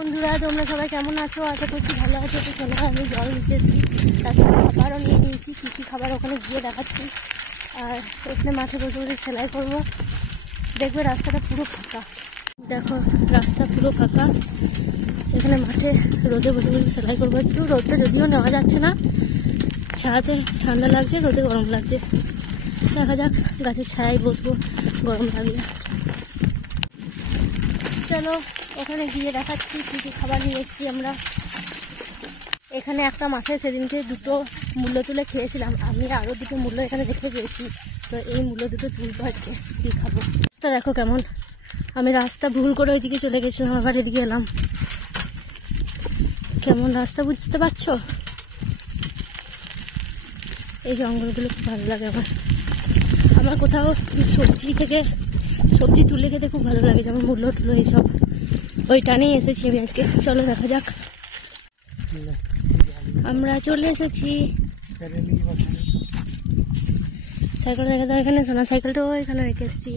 বন্ধুরা, তোমরা সবাই কেমন আছো? আশা করছি ভালো আছো। তো চলো, আমি জল নিতে এসেছি, তাছাড়া খাবারও নিয়ে নিয়েছি। কী কী খাবার ওখানে গিয়ে দেখাচ্ছি। আর এখানে মাঠে বসে বসে সেলাই করবো। দেখবে রাস্তাটা পুরো ফাঁকা। দেখো রাস্তা পুরো ফাঁকা। এখানে মাঠে রোদে বসে বসে সেলাই করবো। একটু রোদটা যদিও নেওয়া যাচ্ছে না, ছায়াতে ঠান্ডা লাগছে, রোদে গরম লাগছে। দেখা যাক, গাছের ছায়ায় বসবো, গরম লাগবে। চলো ওখানে গিয়ে দেখাচ্ছি কী কী খাবার নিয়ে এসেছি আমরা। এখানে একটা মাঠে সেদিনকে দুটো মূল্য তুলে খেয়েছিলাম আমি, আরও দুটো মূল্য এখানে দেখে গিয়েছি। তো এই মূল্য দুটো তুলবো আজকে, কী খাবো। রাস্তা দেখো কেমন। আমি রাস্তা ভুল করে ওইদিকে চলে গেছিলাম, আবার এদিকে এলাম। কেমন রাস্তা বুঝতে পারছো? এই জঙ্গলগুলো খুব ভালো লাগে আমার। আমার কোথাও সবজি তুলে খেতে খুব ভালো লাগে, যেমন মূল্য টুলো এইসব। ওই টানেই এসেছি আমি আজকে। চলো দেখা যাক। আমরা চলে এসেছি। সাইকেল রেখে দাও এখানে, সোনা সাইকেলটাও এখানে রেখে এসেছি।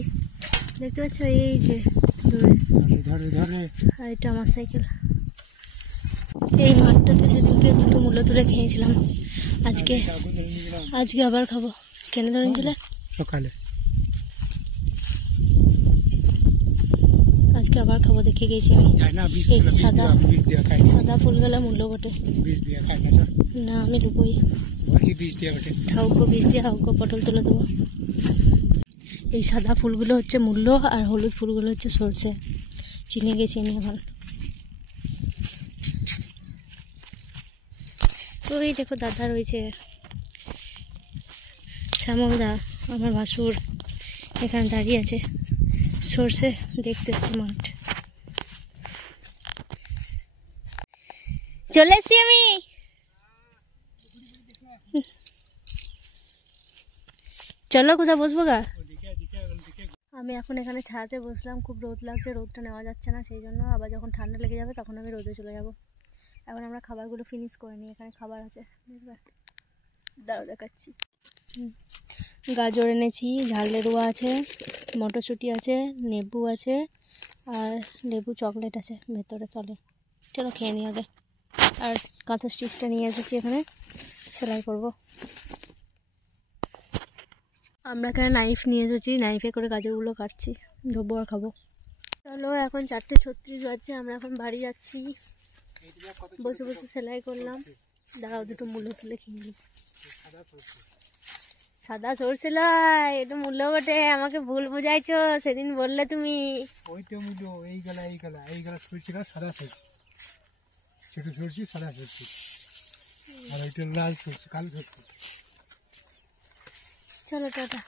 দেখতে পাচ্ছ এই যে দূরে, আর এটা আমার সাইকেল। এই মাঠটাতে সেদিনকে দুটো মূল্য তুলে খেয়েছিলাম। আজকে আবার খাবো। কেন ধরেছিলে সকালে? আজকে আবার খাবো, দেখে গেছি আমি। সাদা ফুলগুলা মূল্য বটে না, আমি লুকোই। হাউকো বীজ দিয়ে হাউকো পটল তুলে দেবো। এই সাদা ফুলগুলো হচ্ছে মূল্য, আর হলুদ ফুলগুলো হচ্ছে সরষে। চিনে গেছি আমি এখন। তো এই দেখো দাদা রয়েছে, শ্যামলদা আমার ভাসুর এখানে দাঁড়িয়ে আছে, সরষে দেখতে এসছে মাঠ। চলে এসছি আমি। চলো কোথায় বসবো গা? আমি এখন এখানে ছায়াতে বসলাম, খুব রোদ লাগছে, রোদটা নেওয়া যাচ্ছে না, সেই জন্য আবার যখন ঠান্ডা লেগে যাবে তখন আমি রোদে চলে যাব। এখন আমরা খাবারগুলো ফিনিশ করে নিই। এখানে খাবার আছে, দেখবে, দাঁড়াও দেখাচ্ছি। গাজর এনেছি, ঝাল লেবু আছে, মটরশুঁটি আছে, লেবু আছে, আর লেবু চকলেট আছে ভেতরে তলে। চলো খেয়ে নিই আগে। আর কাঁথা স্টিচটা নিয়ে এসেছি, এখানে সেলাই করব। আমরা এখানে নাইফ নিয়ে এসেছি, নাইফে করে গাজরগুলো কাটছি, ধোবো আর খাবো। চলো এখন 4:36 বাজছে, আমরা এখন বাড়ি যাচ্ছি। বসে বসে সেলাই করলাম। দাঁড়াও দুটো মূল্য তুলে খেয়ে নিই। সাদা সরষে লয়, এটা মূল্য বটে। আমাকে ভুল বুঝাইছো, সেদিন বললে তুমি। ওইটা মূল্য, এই গলা সরষে সাদা সরষে, ছোট সরষে সাদা সরষে, আর ওইটা লাল সরষে কালো সরষে। চলো টাটা।